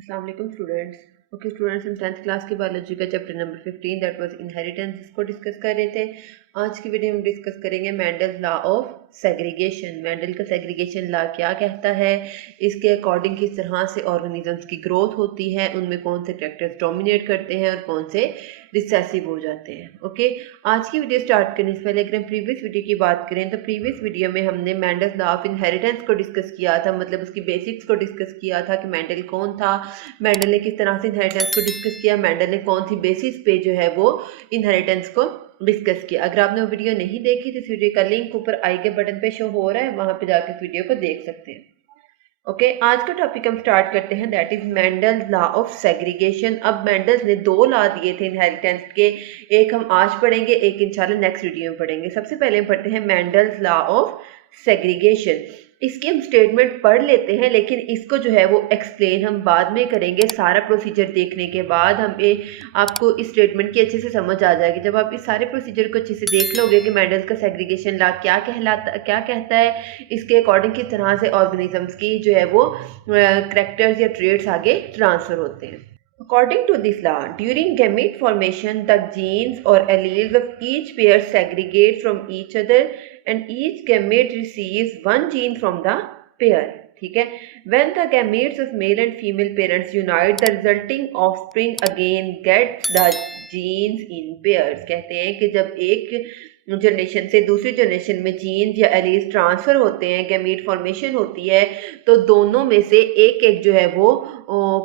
अस्सलाम वालेकुम students. Okay students, हम 10th क्लास की बायोलॉजी का chapter number 15 that was inheritance इसको डिस्कस कर रहे थे। आज की वीडियो में डिस्कस करेंगे Mendel law of segregation. Mendel का सेग्रीगेशन लॉ क्या कहता है, इसके अकॉर्डिंग किस तरह से ऑर्गेनिजम्स की ग्रोथ होती है, उनमें कौन से कैरेक्टर्स डोमिनेट करते हैं और कौन से रिसेसिव हो जाते हैं। ओके, आज की वीडियो स्टार्ट करने से पहले अगर हम प्रीवियस वीडियो की बात करें तो प्रीवियस वीडियो में हमने मेंडल लॉ ऑफ इनहेरिटेंस को डिस्कस किया था, मतलब उसकी बेसिक्स को डिस्कस किया था कि मेंडल कौन था, मेंडल ने किस तरह से इनहेरिटेंस को डिस्कस किया, मेंडल ने कौन सी बेसिस पे जो है वो इनहेरिटेंस को डिस्कस किया। अगर आपने वो वीडियो नहीं देखी तो इस वीडियो का लिंक ऊपर आई के बटन पे शो हो रहा है, वहां पे जाकर इस वीडियो को देख सकते हैं। ओके, आज का टॉपिक हम स्टार्ट करते हैं, that is Mendel law of segregation. अब मेंडल ने दो लॉ दिए थे इनहेरिटेंस के, एक हम आज पढ़ेंगे, एक इंशाल्लाह नेक्स्ट वीडियो में पढ़ेंगे। सबसे पहले हम पढ़ते हैं मेंडल लॉ ऑफ सेग्रीगेशन। इसकी हम स्टेटमेंट पढ़ लेते हैं, लेकिन इसको जो है वो एक्सप्लेन हम बाद में करेंगे। सारा प्रोसीजर देखने के बाद आपको इस स्टेटमेंट की अच्छे से समझ आ जाएगी। जब आप इस सारे प्रोसीजर को अच्छे से देख लोगे कि मेंडल का सेग्रीगेशन लॉ क्या कहता है, इसके अकॉर्डिंग किस तरह से ऑर्गेनिजम्स की जो है वो कैरेक्टर्स या ट्रेट्स आगे ट्रांसफर होते हैं। According to this law, during gamete formation, the genes or alleles of each pair segregate from each other and each gamete receives one gene from the pair. ठीक है, when the gametes of male and female parents unite, the resulting offspring again gets the genes in pairs. कहते हैं कि जब एक generation से दूसरी generation में जीन्स या एलीज ट्रांसफर होते हैं, गैमीट फॉर्मेशन होती है, तो दोनों में से एक एक जो है वो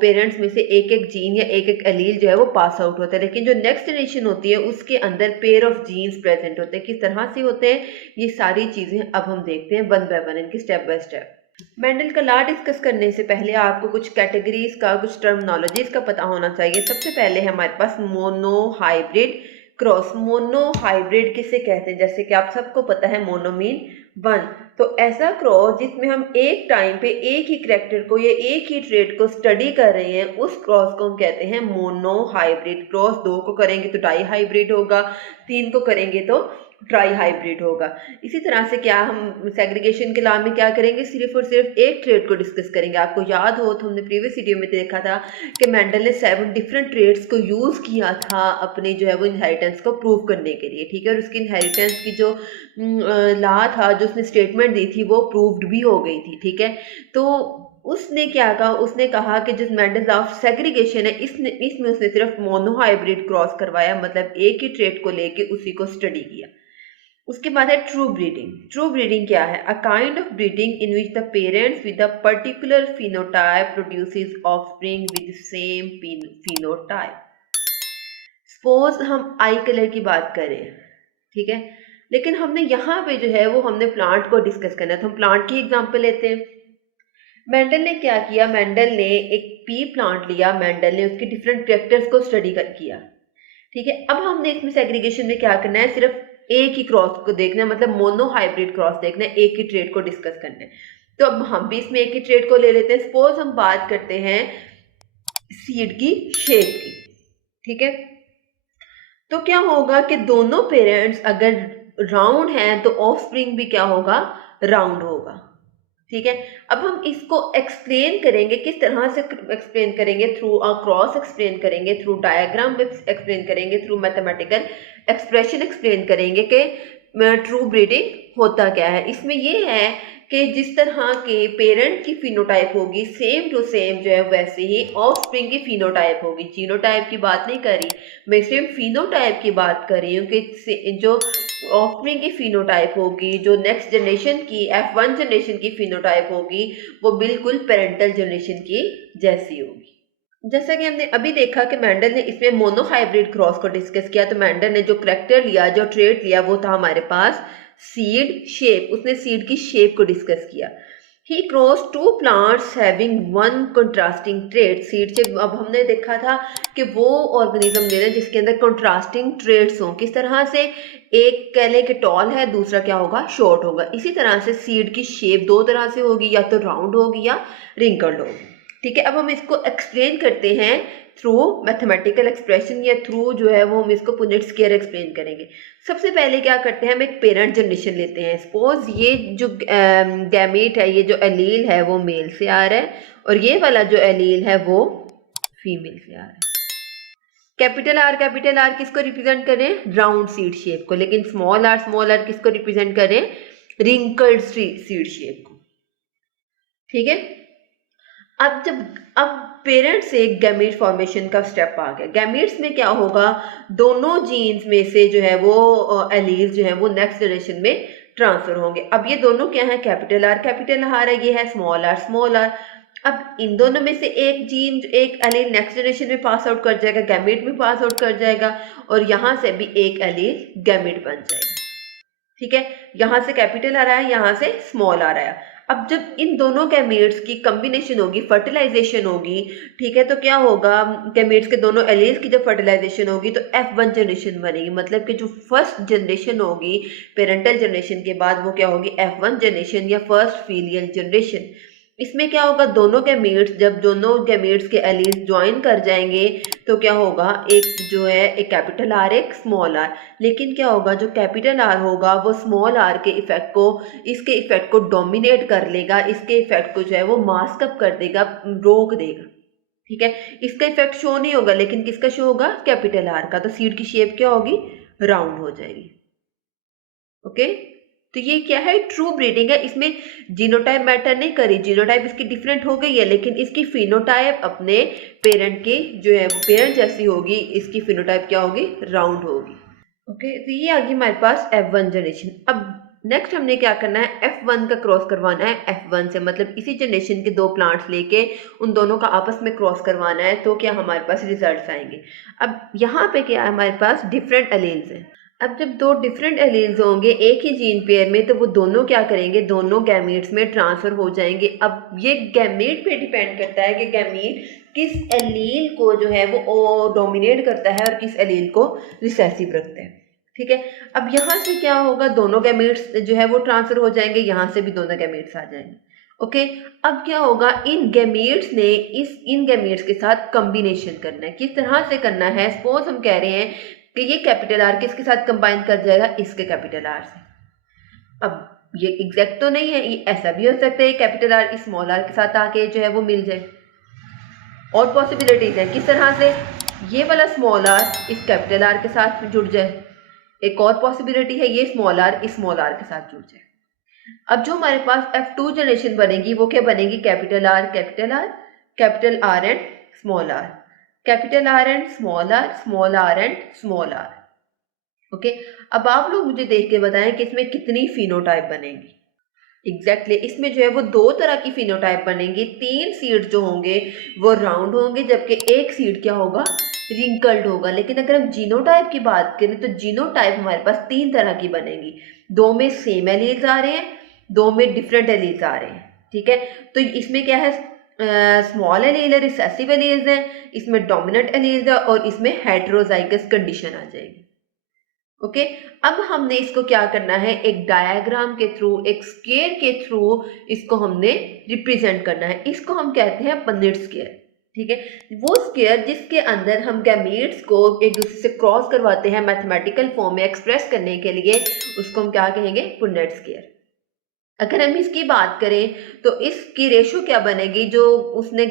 पेरेंट्स में से एक एक जीन या एक एक एलील जो है वो पास आउट होता है। लेकिन जो नेक्स्ट जनरेशन होती है उसके अंदर पेयर ऑफ जीन्स प्रेजेंट होते हैं। किस तरह से होते हैं ये सारी चीजें अब हम देखते हैं वन बाय वन, इनकी स्टेप बाय स्टेप। मेंडल का लॉ डिस्कस करने से पहले आपको कुछ कैटेगरीज का, कुछ टर्मिनोलॉजीज का पता होना चाहिए। सबसे पहले हमारे पास mono hybrid cross. Mono hybrid किसे कहते हैं, जैसे कि आप सबको पता है मोनो मीन वन, तो ऐसा क्रॉस जिसमें हम एक टाइम पे एक ही करैक्टर को या एक ही ट्रेट को स्टडी कर रहे हैं, उस क्रॉस को हम कहते हैं मोनो हाइब्रिड क्रॉस। दो को करेंगे तो डाई हाइब्रिड होगा, तीन को करेंगे तो ट्राई हाइब्रिड होगा। इसी तरह से क्या हम सेग्रीगेशन के लॉ में क्या करेंगे, सिर्फ और सिर्फ एक ट्रेट को डिस्कस करेंगे। आपको याद हो तो हमने प्रीवियस वीडियो में देखा था कि मेंडल ने 7 डिफरेंट ट्रेट्स को यूज किया था अपने जो है वो इनहेरिटेंस को प्रूव करने के लिए। ठीक है, और उसकी इनहेरिटेंस की जो लॉ था, जो उसने स्टेटमेंट दी थी, वो प्रूव्ड भी हो गई थी। ठीक है, तो उसने क्या कहा, उसने कहा कि जो मेंडल ऑफ सेग्रीगेशन है इसमें उसने सिर्फ मोनो हाइब्रिड क्रॉस करवाया, मतलब एक ही ट्रेट को लेके उसी को स्टडी किया। उसके बाद है ट्रू ब्रीडिंग। ट्रू ब्रीडिंग क्या है, a kind of breeding in which the parents with a particular phenotype produces offspring with same phenotype. Suppose हम आई कलर की बात करें, ठीक है, लेकिन हमने यहाँ पे जो है वो हमने प्लांट को डिस्कस करना है, तो हम प्लांट की एग्जांपल लेते हैं। मेंडल ने क्या किया, मेंडल ने एक पी प्लांट लिया, मेंडल ने उसके डिफरेंट कैरेक्टर्स को स्टडी किया। ठीक है, अब हमने इसमें सेग्रीगेशन में क्या करना है, सिर्फ एक ही क्रॉस को देखना है, मतलब मोनो हाइब्रिड क्रॉस देखना है, एक ही ट्रेड को डिस्कस करना है। तो अब हम भी इसमें एक ही ट्रेड को ले लेते हैं। सपोज हम बात करते हैं सीड की शेप की। ठीक है, तो क्या होगा कि दोनों पेरेंट्स अगर राउंड हैं तो ऑफस्प्रिंग भी क्या होगा, राउंड होगा। ठीक है, अब हम इसको एक्सप्लेन करेंगे, किस तरह से एक्सप्लेन करेंगे, थ्रू अ क्रॉस एक्सप्लेन करेंगे, थ्रू डायग्राम एक्सप्लेन करेंगे, थ्रू मैथमेटिकल एक्सप्रेशन एक्सप्लेन करेंगे कि ट्रू ब्रीडिंग होता क्या है। इसमें ये है कि जिस तरह के पेरेंट की फिनोटाइप होगी सेम टू सेम जो है वैसे ही ऑफस्प्रिंग की फिनोटाइप होगी। जीनोटाइप की बात नहीं कर रही मैं, सिर्फ फिनोटाइप की बात कर रही हूँ कि जो ऑफस्प्रिंग की फिनोटाइप होगी, जो नेक्स्ट जनरेशन की F1 जनरेशन की फिनोटाइप होगी, वो बिल्कुल पेरेंटल जनरेशन की जैसी होगी। जैसा कि हमने अभी देखा कि मेंडल ने इसमें मोनो हाइब्रिड क्रॉस को डिस्कस किया, तो मेंडल ने जो करैक्टर लिया, जो ट्रेट लिया, वो था हमारे पास सीड शेप। उसने सीड की शेप को डिस्कस किया। He crossed two plants having one contrasting trait. Seed से अब हमने देखा था कि वो ऑर्गेनिज्म लेना जिसके अंदर कंट्रास्टिंग ट्रेट्स हों। किस तरह से, एक कह लें कि टॉल है, दूसरा क्या होगा, शॉर्ट होगा। इसी तरह से सीड की शेप दो तरह से होगी, या तो राउंड होगी या रिंकल्ड होगी। ठीक है, अब हम इसको एक्सप्लेन करते हैं थ्रू मैथमेटिकल एक्सप्रेशन, या थ्रू जो है वो हम इसको पुनेट स्क्वायर एक्सप्लेन करेंगे। सबसे पहले क्या करते हैं, हम एक पेरेंट जनरेशन लेते हैं। सपोज ये जो गैमेट है, ये जो एलील है वो मेल से आ रहा है, और ये वाला जो एलील है वो फीमेल से आ रहा है। कैपिटल आर किसको रिप्रेजेंट करें? राउंड सीड शेप को, लेकिन स्मॉल आर किसको रिप्रेजेंट करें? रिंकल्ड सीड शेप को। ठीक है, अब पेरेंट से गैमीट फॉर्मेशन का स्टेप आ गया। गैमीट्स में क्या होगा? दोनों जीन्स में से जो है वो एलील्स जो है वो नेक्स्ट जनरेशन में ट्रांसफर होंगे। अब ये दोनों क्या है? कैपिटल आर है, ये है स्मॉल आर। अब इन दोनों में से एक जीन एक एलील नेक्स्ट जनरेशन में पास आउट कर जाएगा, गैमीट में पास आउट कर जाएगा, और यहाँ से भी एक एलील गैमीट बन जाएगा। ठीक है, यहाँ से कैपिटल आ रहा है, यहाँ से स्मॉल आ रहा है। अब जब इन दोनों गैमेट्स की कॉम्बिनेशन होगी, फर्टिलाइजेशन होगी, ठीक है, तो क्या होगा? गैमेट्स के दोनों एलील्स की जब फर्टिलाइजेशन होगी तो F1 जनरेशन बनेगी। मतलब कि जो फर्स्ट जनरेशन होगी पेरेंटल जनरेशन के बाद, वो क्या होगी? F1 जनरेशन या फर्स्ट फीलियल जनरेशन। इसमें क्या होगा? दोनों गैमेट्स के एलील्स ज्वाइन कर जाएंगे तो क्या होगा? एक जो है एक कैपिटल आर, एक स्मॉल आर। लेकिन क्या होगा? जो कैपिटल आर होगा वो स्मॉल आर के इसके इफेक्ट को डोमिनेट कर लेगा, इसके इफेक्ट को जो है वो मास्क अप कर देगा, रोक देगा। ठीक है, इसका इफेक्ट शो नहीं होगा, लेकिन किसका शो होगा? कैपिटल आर का। तो सीड की शेप क्या होगी? राउंड हो जाएगी। ओके, तो ये क्या है? ट्रू ब्रीडिंग है। इसमें जीनोटाइप मैटर नहीं करी, जीनोटाइप इसकी डिफरेंट हो गई है, लेकिन इसकी फिनोटाइप अपने पेरेंट की जो है पेरेंट जैसी होगी, इसकी फिनोटाइप क्या होगी? राउंड होगी। ओके, तो ये आ गई हमारे पास F1 जनरेशन। अब नेक्स्ट हमने क्या करना है? F1 का क्रॉस करवाना है F1 से, मतलब इसी जनरेशन के दो प्लांट्स लेके उन दोनों का आपस में क्रॉस करवाना है, तो क्या हमारे पास रिजल्ट्स आएंगे। अब यहाँ पे क्या है? हमारे पास डिफरेंट एलील्स हैं। अब जब दो डिफरेंट एलील्स होंगे एक ही जीन पेयर में, तो वो दोनों क्या करेंगे? दोनों गैमीट्स में ट्रांसफर हो जाएंगे। अब ये गैमीट पे डिपेंड करता है कि गैमीट किस एलील को जो है वो डोमिनेट करता है और किस एलील को रिसेसिव रखता है। ठीक है, अब यहाँ से क्या होगा? दोनों गैमीट्स जो है वो ट्रांसफर हो जाएंगे, यहाँ से भी दोनों गैमीट्स आ जाएंगे। ओके, अब क्या होगा? इन गैमीट्स के साथ कॉम्बिनेशन करना है। किस तरह से करना है? सपोज हम कह रहे हैं कि ये कैपिटल आर किसके साथ कंबाइन कर जाएगा? इसके कैपिटल आर से। अब ये एग्जैक्ट तो नहीं है, ये ऐसा भी हो सकता है कैपिटल आर इस स्मॉल आर के साथ आके जो है वो मिल जाए। और पॉसिबिलिटीज है किस तरह से? ये वाला स्मॉल आर इस कैपिटल आर के साथ जुड़ जाए। एक और पॉसिबिलिटी है ये स्मॉल आर इस स्मॉल आर के साथ जुड़ जाए। अब जो हमारे पास F2 जनरेशन बनेगी वो क्या बनेगी? Capital R capital R and small R, capital R and small R, small R and small R. Okay, अब आप लोग मुझे देख के बताएं कि इसमें कितनी फिनोटाइप बनेगी। एग्जैक्टली इसमें जो है वो दो तरह की फिनोटाइप बनेंगी। 3 सीड जो होंगे वो राउंड होंगे, जबकि एक सीड क्या होगा? रिंकल्ड होगा। लेकिन अगर हम जीनोटाइप की बात करें तो जीनोटाइप हमारे पास 3 तरह की बनेगी। 2 में सेम एलील्स आ रहे हैं, 2 में डिफरेंट एलील्स आ रहे हैं। ठीक है, तो इसमें क्या है? स्मॉल एलील है, रिसेसिव एलील्स हैं, इसमें डोमिनेंट एलील्स है, और इसमें हेटेरोजाइगस कंडीशन आ जाएगी। ओके, अब हमने इसको क्या करना है? एक डायग्राम के थ्रू, एक स्क्वायर के थ्रू इसको हमने रिप्रेजेंट करना है। इसको हम कहते हैं पन्नेट स्क्वायर। ठीक है, वो स्क्वायर जिसके अंदर हम गैमीट्स को एक दूसरे से क्रॉस करवाते हैं मैथमेटिकल फॉर्म में एक्सप्रेस करने के लिए, उसको हम क्या कहेंगे? पुन्नेट स्क्वायर। अगर हम इसकी बात करें तो इसकी रेशो क्या बनेगी? जो उसने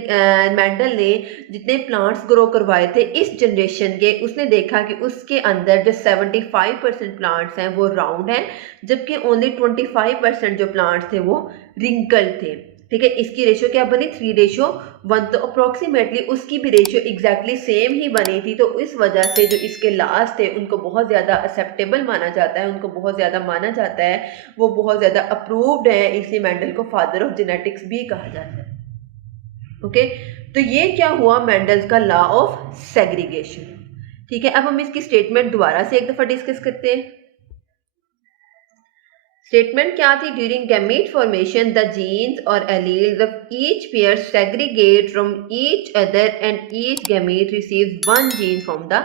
मेंडल ने जितने प्लांट्स ग्रो करवाए थे इस जनरेशन के, उसने देखा कि उसके अंदर जो 75% प्लांट्स हैं वो राउंड हैं, जबकि ओनली 25% जो प्लांट्स थे वो रिंकल थे। ठीक है, इसकी रेशो क्या बनी? 3:1। तो अप्रोक्सीमेटली उसकी भी रेशो एग्जैक्टली सेम ही बनी थी। तो इस वजह से जो इसके लास्ट थे उनको बहुत ज़्यादा एक्सेप्टेबल माना जाता है, उनको बहुत ज़्यादा माना जाता है, वो बहुत ज़्यादा अप्रूव्ड है, इसलिए मेंडल को फादर ऑफ जेनेटिक्स भी कहा जाता है। ओके, तो ये क्या हुआ? मेंडल का लॉ ऑफ सेग्रीगेशन। ठीक है, अब हम इसकी स्टेटमेंट दोबारा से एक दफ़ा डिस्कस करते हैं। स्टेटमेंट क्या थी? During gamete formation the genes or alleles of each pair segregate from each other and each gamete receives one gene from the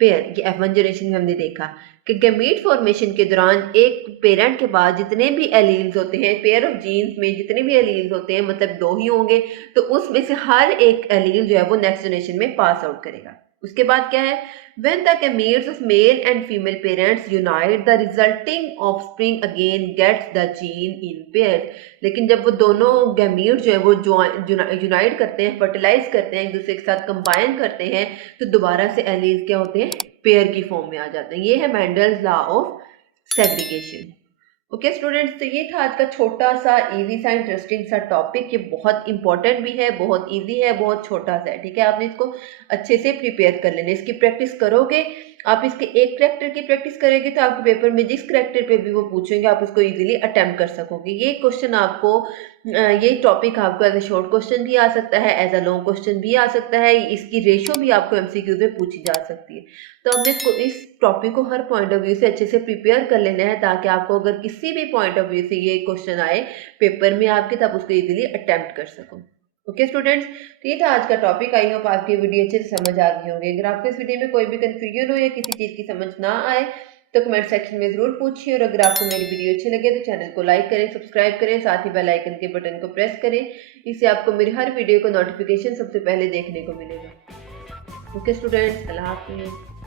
pair. ये F1 जनरेशन में हमने देखा कि गैमीट फॉर्मेशन के दौरान एक पेरेंट के पास जितने भी एलील्स होते हैं, पेयर ऑफ जीन्स में जितने भी एलील्स होते हैं, मतलब 2 ही होंगे, तो उसमें से हर एक एलील जो है वो नेक्स्ट जनरेशन में पास आउट करेगा। उसके बाद क्या है, when the gametes of male and female parents unite, the resulting offspring again gets the gene in pairs। लेकिन जब वो दोनों गैमीट जो है वो यूनाइट करते हैं, फर्टिलाइज करते हैं, एक दूसरे के साथ कंबाइन करते हैं, तो दोबारा से एलीज क्या होते हैं, पेयर की फॉर्म में आ जाते हैं। ये है Mendel's law of segregation. Okay students, तो ये था आज का छोटा सा इजी सा इंटरेस्टिंग सा टॉपिक। ये बहुत इंपॉर्टेंट भी है, बहुत इजी है, बहुत छोटा सा है, ठीक है। आपने इसको अच्छे से प्रिपेयर कर लेना, इसकी प्रैक्टिस करोगे। आप इसके एक करेक्टर की प्रैक्टिस करेंगे तो आपके पेपर में जिस करेक्टर पे भी वो पूछेंगे आप उसको इजीली अटेम्प्ट कर सकोगे। ये क्वेश्चन आपको, ये टॉपिक आपको एज ए शॉर्ट क्वेश्चन भी आ सकता है, एज अ लॉन्ग क्वेश्चन भी आ सकता है। इसकी रेशो भी आपको एमसीक्यू में पूछी जा सकती है। तो हमने इसको, इस टॉपिक को हर पॉइंट ऑफ व्यू से अच्छे से प्रिपेयर कर लेना है, ताकि आपको अगर किसी भी पॉइंट ऑफ व्यू से ये क्वेश्चन आए पेपर में आपके, तब उसको इजीली अटेम्प्ट कर सको। ओके स्टूडेंट्स, तो ये था आज का टॉपिक। आई होप आपकी वीडियो अच्छे से समझ आ गई होगी। अगर आपको इस वीडियो में कोई भी कंफ्यूजन हो या किसी चीज़ की समझ ना आए तो कमेंट सेक्शन में ज़रूर पूछिए। और अगर आपको मेरी वीडियो अच्छी लगे तो चैनल को लाइक करें, सब्सक्राइब करें, साथ ही बेल आइकन के बटन को प्रेस करें। इससे आपको मेरी हर वीडियो को नोटिफिकेशन सबसे पहले देखने को मिलेगा। ओके स्टूडेंट्स, अल्लाह हाफिज़।